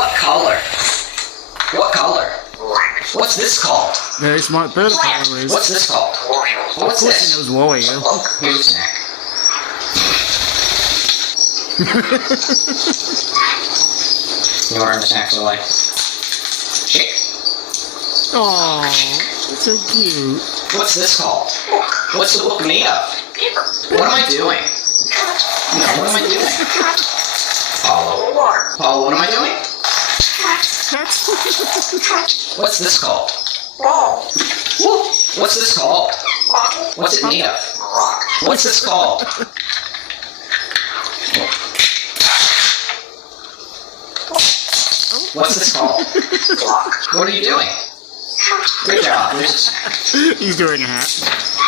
What color? What color? What's this called? Very smart bird color is. What's this called? What's Of course this? he knows Wario. Gooseneck. You want to snack for life? Chick. Aww, that's so cute. What's this called? What's the book made of? What am I doing? No, what am I doing? Paulo. Paulo, what am I doing? What's this called? What's this called? What's it made of? What's this called? What's this called? What are you doing? Good job. He's doing a hat.